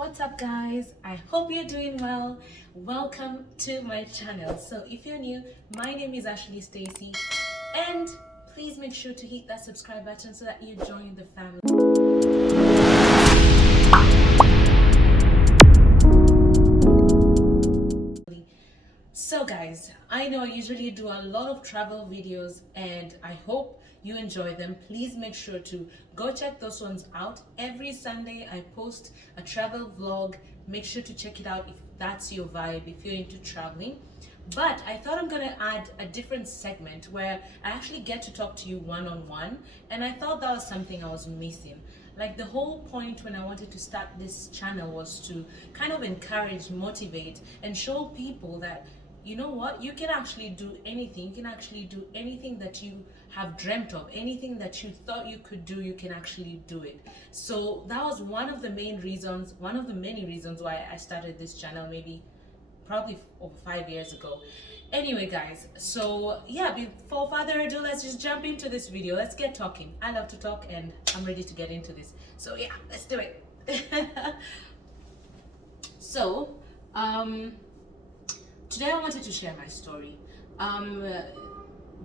What's up, guys? I hope you're doing well. Welcome to my channel. So if you're new, my name is Ashley Stacy, and please make sure to hit that subscribe button so that you join the family. So guys, I know I usually do a lot of travel videos and I hope you enjoy them. Please make sure to go check those ones out. Every Sunday I post a travel vlog. Make sure to check it out if that's your vibe, if you're into traveling. But I thought I'm gonna add a different segment where I actually get to talk to you one-on-one, and I thought that was something I was missing. Like, the whole point when I wanted to start this channel was to kind of encourage, motivate, and show people that, you know what, you can actually do anything. You can actually do anything that you have dreamt of, anything that you thought you could do, you can actually do it. So that was one of the many reasons why I started this channel, probably over 5 years ago. Anyway, guys, so yeah, before further ado, let's just jump into this video. Let's get talking. I love to talk and I'm ready to get into this. So yeah, let's do it. So, today I wanted to share my story.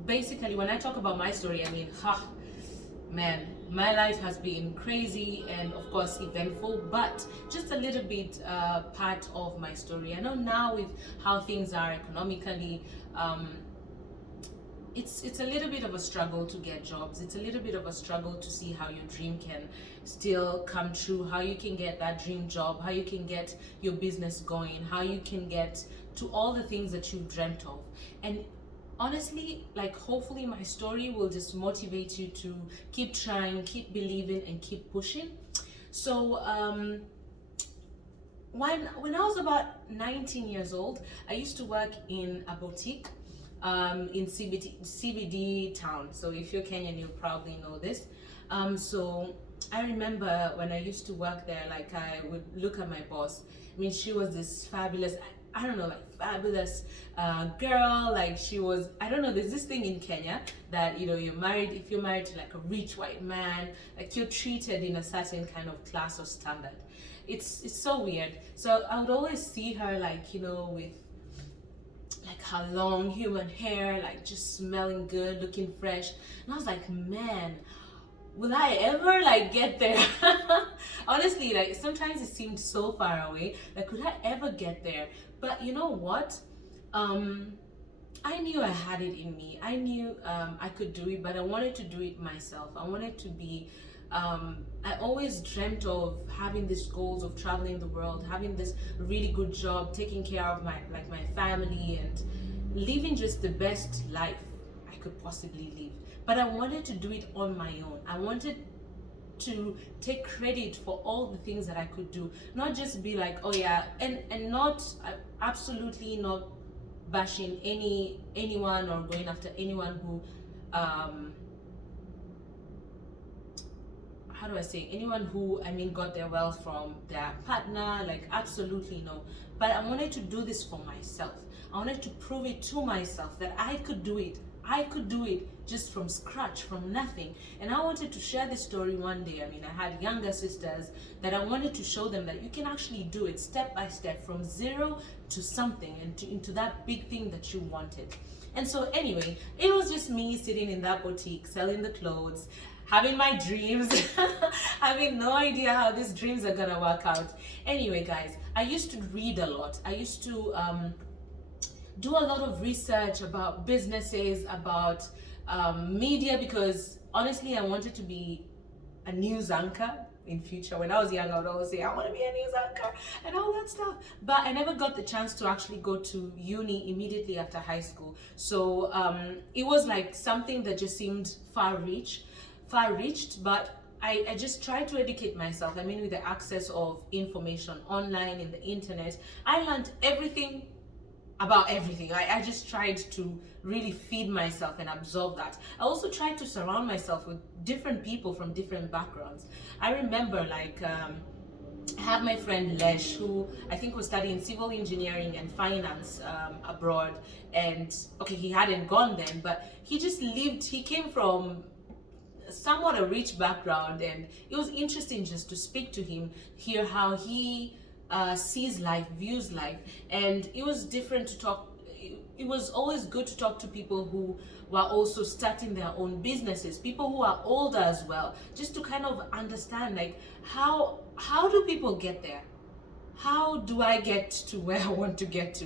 Basically, when I talk about my story, I mean, man, my life has been crazy and of course eventful, but just a little bit part of my story. I know now with how things are economically, it's a little bit of a struggle to get jobs. It's a little bit of a struggle to see how your dream can still come true, how you can get that dream job, how you can get your business going, how you can get to all the things that you've dreamt of. And honestly, like, hopefully my story will just motivate you to keep trying, keep believing, and keep pushing. So when I was about 19 years old, I used to work in a boutique in CBD town. So if you're Kenyan, you'll probably know this. So I remember when I used to work there, like, I would look at my boss. I mean, she was this fabulous, I don't know, like, fabulous girl. Like, she was, I don't know, there's this thing in Kenya that, you know, if you're married to like a rich white man, like, you're treated in a certain kind of class or standard. It's so weird. So I would always see her, like, you know, with like her long human hair, like, just smelling good, looking fresh. And I was like, man, will I ever, like, get there? Honestly, like, sometimes it seemed so far away. Like, could I ever get there? But you know what? I knew I had it in me. I knew I could do it, but I wanted to do it myself. I wanted to be, I always dreamt of having these goals of traveling the world, having this really good job, taking care of my family, and living just the best life I could possibly live. But I wanted to do it on my own. I wanted to take credit for all the things that I could do, not just be like, oh yeah, and not absolutely not bashing anyone or going after anyone who how do I say, anyone who, I mean, got their wealth from their partner. Like, absolutely no. But I wanted to do this for myself. I wanted to prove it to myself that I could do it. I could do it just from scratch, from nothing. And I wanted to share this story one day. I mean, I had younger sisters that I wanted to show them that you can actually do it step by step, from zero to something, and into that big thing that you wanted. And so anyway, it was just me sitting in that boutique, selling the clothes, having my dreams, having no idea how these dreams are gonna work out. Anyway, guys, I used to read a lot. I used to do a lot of research about businesses, about media, because honestly, I wanted to be a news anchor in future. When I was young, I would always say, I want to be a news anchor and all that stuff. But I never got the chance to actually go to uni immediately after high school. So it was like something that just seemed far-reached, but I just tried to educate myself. I mean, with the access of information online, in the internet, I learned everything about everything. I just tried to really feed myself and absorb that. I also tried to surround myself with different people from different backgrounds. I remember, like, I have my friend Lesh, who I think was studying civil engineering and finance abroad. And okay, he hadn't gone then, but he came from somewhat a rich background, and it was interesting just to speak to him, hear how he sees life, views life, and it was different to talk. It was always good to talk to people who were also starting their own businesses, people who are older as well, just to kind of understand like how do people get there? How do I get to where I want to get to?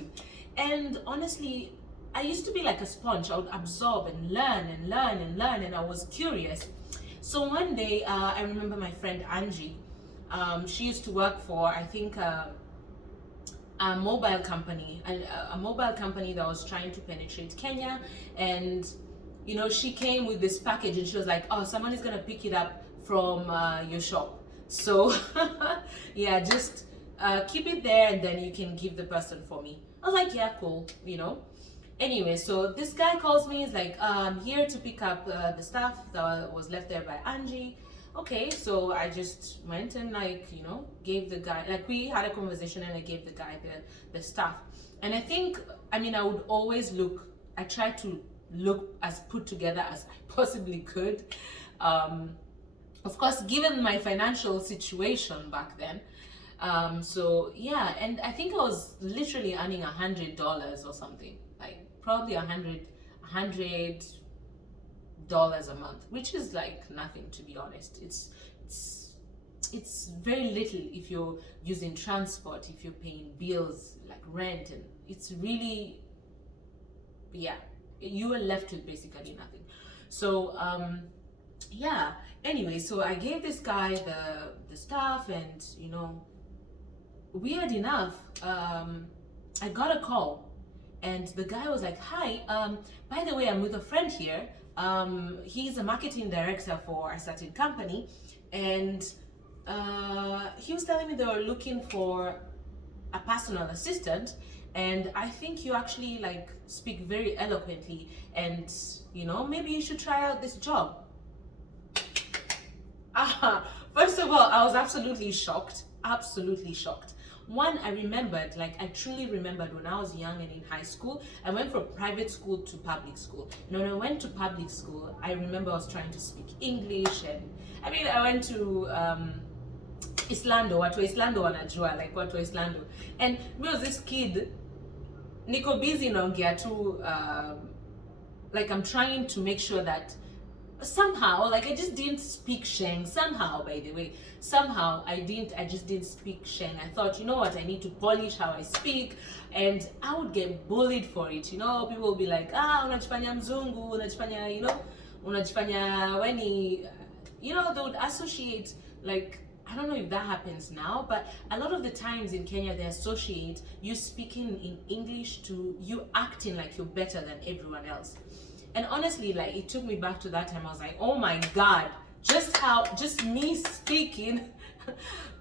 And honestly, I used to be like a sponge. I would absorb and learn and learn and learn, and I was curious. So one day, I remember my friend Angie. She used to work for, I think, a mobile company, a mobile company that was trying to penetrate Kenya. And you know, she came with this package, and she was like, "Oh, someone is gonna pick it up from your shop. So yeah, just keep it there, and then you can give the person for me." I was like, "Yeah, cool," you know. Anyway, so this guy calls me. He's like, "Here to pick up the stuff that was left there by Angie." Okay, so I just went and, like, you know, gave the guy, like, we had a conversation, and I gave the guy the stuff. And I think, I mean, I would always look, I tried to look as put together as I possibly could. Of course, given my financial situation back then. So yeah, and I think I was literally earning $100 or something, like probably $100 a month, which is like nothing, to be honest. It's very little if you're using transport, if you're paying bills like rent, and it's really, yeah, you are left with basically nothing. So yeah, anyway, so I gave this guy the stuff, and you know, weird enough, I got a call, and the guy was like, "Hi, by the way, I'm with a friend here. He's a marketing director for a certain company, and he was telling me they were looking for a personal assistant, and I think you actually like speak very eloquently, and you know, maybe you should try out this job." First of all, I was absolutely shocked. Absolutely shocked. One, I remembered, like I truly remembered when I was young and in high school, I went from private school to public school. And when I went to public school, I remember I was trying to speak English, and I mean, I went to Islando, watu wa Islando wanajua, like watu wa Islando. And me was this kid, niko busy naongea tu, like I'm trying to make sure that somehow, like I just didn't speak Sheng. Somehow, by the way, somehow I just didn't speak Sheng. I thought, you know what, I need to polish how I speak, and I would get bullied for it. You know, people would be like, unajifanya mzungu, unajifanya, you know, unajifanya weni, you know, they would associate, like, I don't know if that happens now, but a lot of the times in Kenya, they associate you speaking in English to you acting like you're better than everyone else. And honestly, like, it took me back to that time. I was like, oh my God, just me speaking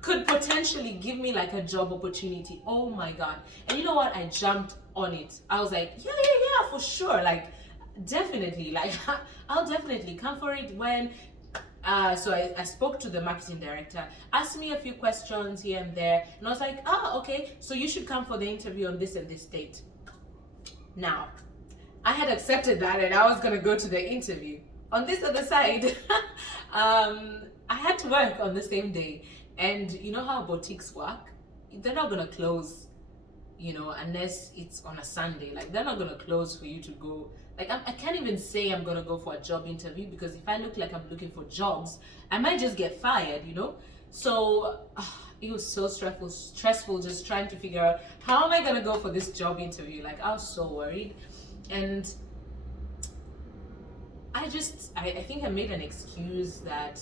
could potentially give me like a job opportunity. Oh my God. And you know what? I jumped on it. I was like, yeah, for sure. Like, definitely, like, I'll definitely come for it. When so I spoke to the marketing director, asked me a few questions here and there, and I was like, okay, so you should come for the interview on this and this date. Now, I had accepted that, and I was gonna go to the interview. On this other side, I had to work on the same day, and you know how boutiques work? They're not gonna close, you know, unless it's on a Sunday. Like, they're not gonna close for you to go. Like, I can't even say I'm gonna go for a job interview, because if I look like I'm looking for jobs, I might just get fired, you know. So it was so stressful just trying to figure out, how am I gonna go for this job interview? Like, I was so worried. And I think I made an excuse that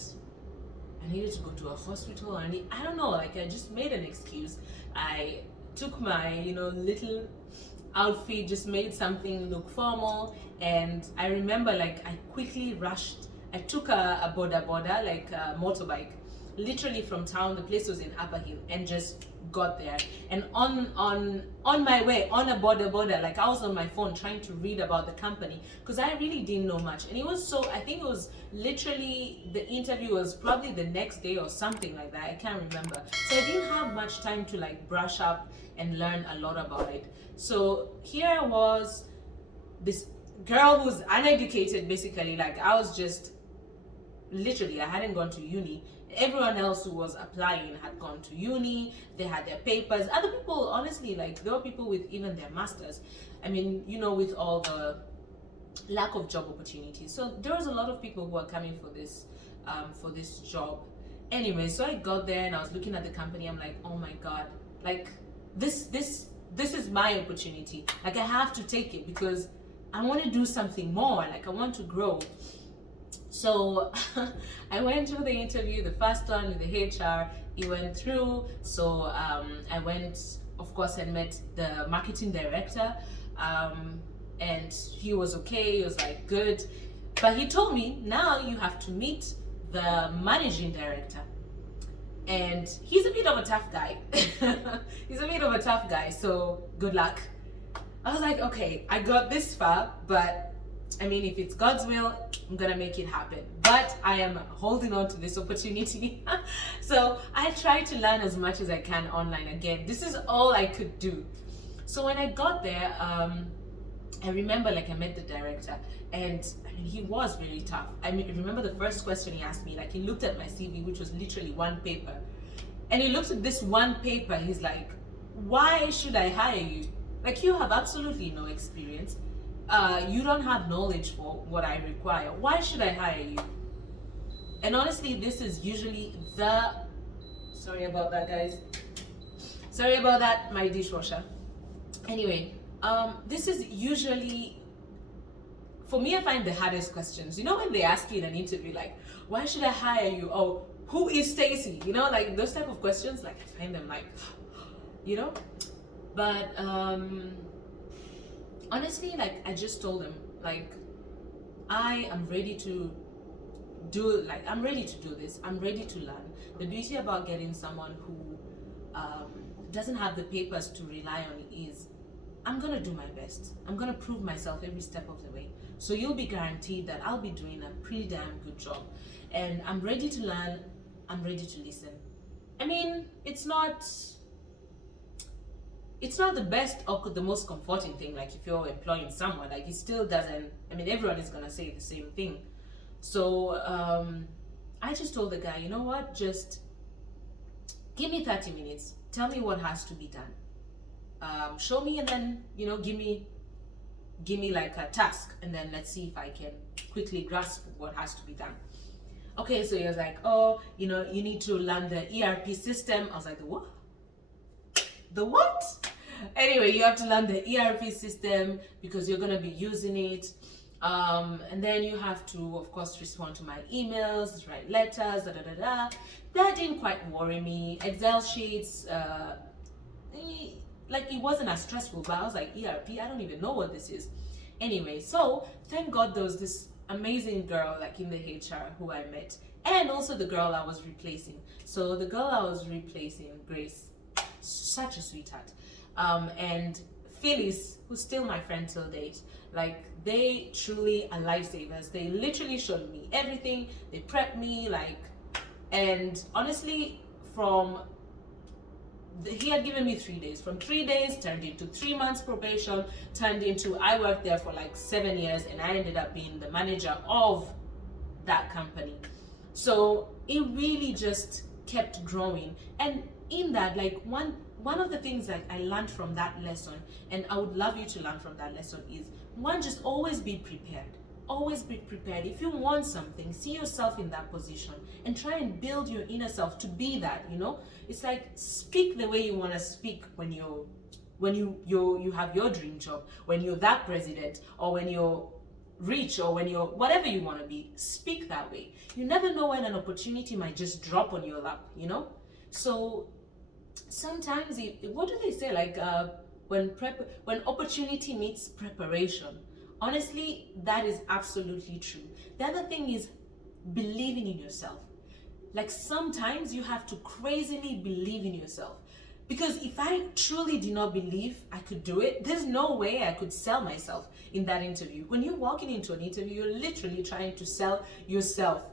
I needed to go to a hospital, or I don't know, like I just made an excuse. I took my, you know, little outfit, just made something look formal, and I remember, like, I quickly rushed. I took a boda, like a motorbike, literally from town. The place was in Upper Hill, and just got there. And on my way on a boda, like I was on my phone trying to read about the company, because I really didn't know much. And it was so, I think it was literally, the interview was probably the next day or something like that, I can't remember. So I didn't have much time to like brush up and learn a lot about it. So here I was, this girl who's uneducated, basically. Like, I was just literally, I hadn't gone to uni, Everyone else who was applying had gone to uni, they had their papers. Other people, honestly, like there were people with even their masters. I mean, with all the lack of job opportunities. So there was a lot of people who were coming for this job. Anyway, so I got there and I was looking at the company. I'm like, oh my god, like this is my opportunity. Like I have to take it because I want to do something more. Like I want to grow. So I went through the interview, the first one with the HR. It went through. So I went, of course, and met the marketing director. And he was okay. He was like, good. But he told me, now you have to meet the managing director. And he's a bit of a tough guy. So good luck. I was like, okay, I got this far, but I mean, if it's God's will, I'm gonna make it happen. But I am holding on to this opportunity. So I try to learn as much as I can online. Again, this is all I could do. So when I got there, I remember like I met the director, and I mean, he was very tough. I mean, remember the first question he asked me, like he looked at my CV, which was literally one paper. And he looked at this one paper, he's like, why should I hire you? Like you have absolutely no experience. You don't have knowledge for what I require. Why should I hire you? And honestly, this is usually sorry about that, guys. Sorry about that, my dishwasher. Anyway, this is usually, for me, I find the hardest questions. When they ask you in an interview, like, why should I hire you? Oh, who is Stacy? Like those type of questions, like I find them like, But honestly, like I just told them, like, I am ready to I'm ready to do this. I'm ready to learn. The beauty about getting someone who doesn't have the papers to rely on is, I'm gonna do my best. I'm gonna prove myself every step of the way. So you'll be guaranteed that I'll be doing a pretty damn good job. And I'm ready to learn. I'm ready to listen. I mean, it's not the best or the most comforting thing. Like if you're employing someone, like it still doesn't, I mean, everyone is gonna say the same thing. So I just told the guy, you know what, just give me 30 minutes. Tell me what has to be done. Show me, and then, give me like a task, and then let's see if I can quickly grasp what has to be done. Okay, so he was like, oh, you need to learn the ERP system. I was like, the what? The what? Anyway, you have to learn the ERP system because you're going to be using it. And then you have to, of course, respond to my emails, write letters, That didn't quite worry me. Excel sheets, like it wasn't as stressful, but I was like, ERP, I don't even know what this is. Anyway, so thank God there was this amazing girl like in the HR who I met, and also the girl I was replacing. So the girl I was replacing, Grace, such a sweetheart, and Phyllis, who's still my friend till date. Like they truly are lifesavers. They literally showed me everything. They prepped me, and honestly, he had given me 3 days. From 3 days turned into 3 months probation, turned into, I worked there for like 7 years, and I ended up being the manager of that company. So it really just kept growing. And in that, like one of the things that I learned from that lesson, and I would love you to learn from that lesson, is one, just always be prepared. Always be prepared. If you want something, see yourself in that position and try and build your inner self to be that, It's like speak the way you want to speak when you have your dream job, when you're that president, or when you're rich, or when you're whatever you want to be. Speak that way. You never know when an opportunity might just drop on your lap, So sometimes, what do they say? Like when opportunity meets preparation. Honestly, that is absolutely true. The other thing is believing in yourself. Like sometimes you have to crazily believe in yourself. Because if I truly did not believe I could do it, there's no way I could sell myself in that interview. When you're walking into an interview, you're literally trying to sell yourself.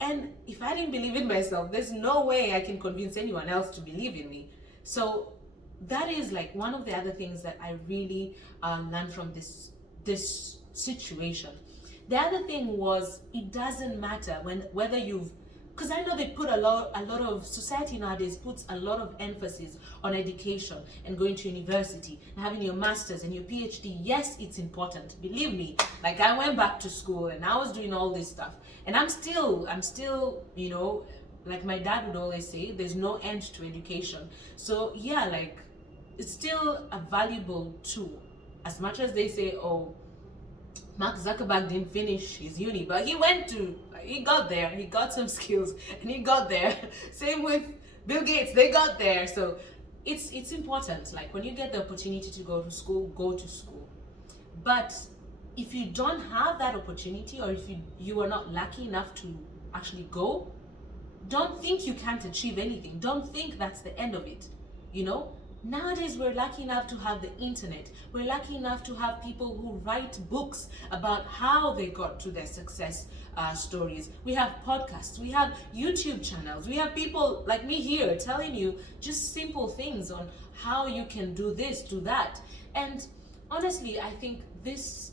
And if I didn't believe in myself, there's no way I can convince anyone else to believe in me. So that is like one of the other things that I really learned from this situation. The other thing was, it doesn't matter whether you've because I know they put a lot of society nowadays puts a lot of emphasis on education and going to university and having your masters and your PhD. Yes, it's important, believe me. Like, I went back to school and I was doing all this stuff, and I'm still, you know, like my dad would always say, there's no end to education. So yeah, like, it's still a valuable tool. As much as they say, oh, Mark Zuckerberg didn't finish his uni, but he got there, he got some skills, and he got there. Same with Bill Gates, they got there. So it's important. Like, when you get the opportunity to go to school, go to school. But if you don't have that opportunity, or if you are not lucky enough to actually go, don't think you can't achieve anything. Don't think that's the end of it. You know, nowadays we're lucky enough to have the internet. We're lucky enough to have people who write books about how they got to their success stories. We have podcasts, we have YouTube channels, we have people like me here telling you just simple things on how you can do this, do that. And honestly, I think this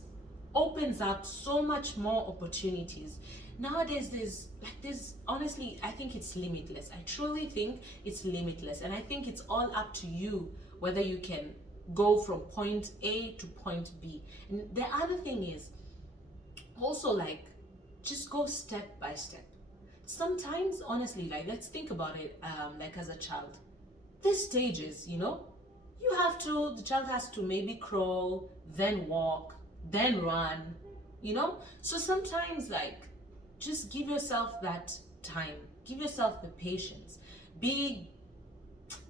opens up so much more opportunities. Nowadays there's honestly, I think it's limitless. I truly think it's limitless, and I think it's all up to you whether you can go from point A to point B. And the other thing is also, like, just go step by step. Sometimes, honestly, like, let's think about it, like, as a child, these stages, you know, the child has to maybe crawl, then walk, then run, you know. So sometimes, like, just give yourself that time, give yourself the patience, be,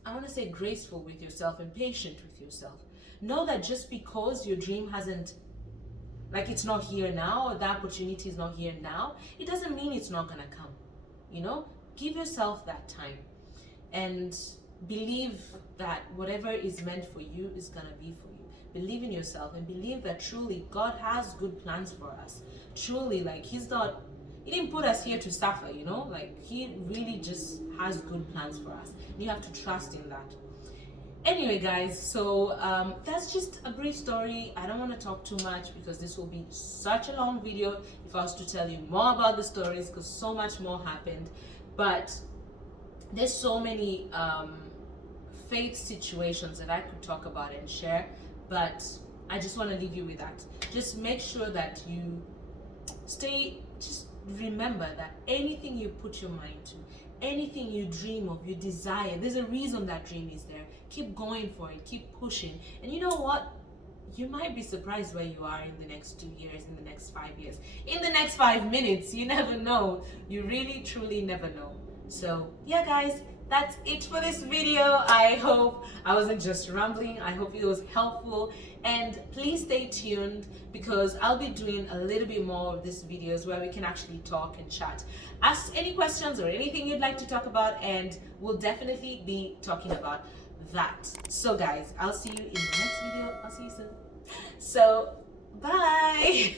I want to say, graceful with yourself and patient with yourself. Know that just because your dream hasn't, like, it's not here now, or the opportunity is not here now, it doesn't mean it's not gonna come. You know, give yourself that time and believe that whatever is meant for you is gonna be for you. Believe in yourself and believe that truly God has good plans for us. Truly, like, he didn't put us here to suffer, you know, like, he really just has good plans for us. You have to trust in that. Anyway, guys, so that's just a brief story. I don't want to talk too much because this will be such a long video if I was to tell you more about the stories, because so much more happened. But there's so many faith situations that I could talk about and share, but I just want to leave you with that. Just make sure that you just remember that anything you put your mind to, anything you dream of, you desire, there's a reason that dream is there. Keep going for it, keep pushing. And you know what? You might be surprised where you are in the next 2 years, in the next 5 years, in the next 5 minutes. You never know. You really, truly never know. So yeah, guys, that's it for this video. I hope I wasn't just rambling. I hope it was helpful. And please stay tuned, because I'll be doing a little bit more of these videos where we can actually talk and chat. Ask any questions or anything you'd like to talk about, and we'll definitely be talking about that. So guys, I'll see you in the next video. I'll see you soon. So bye.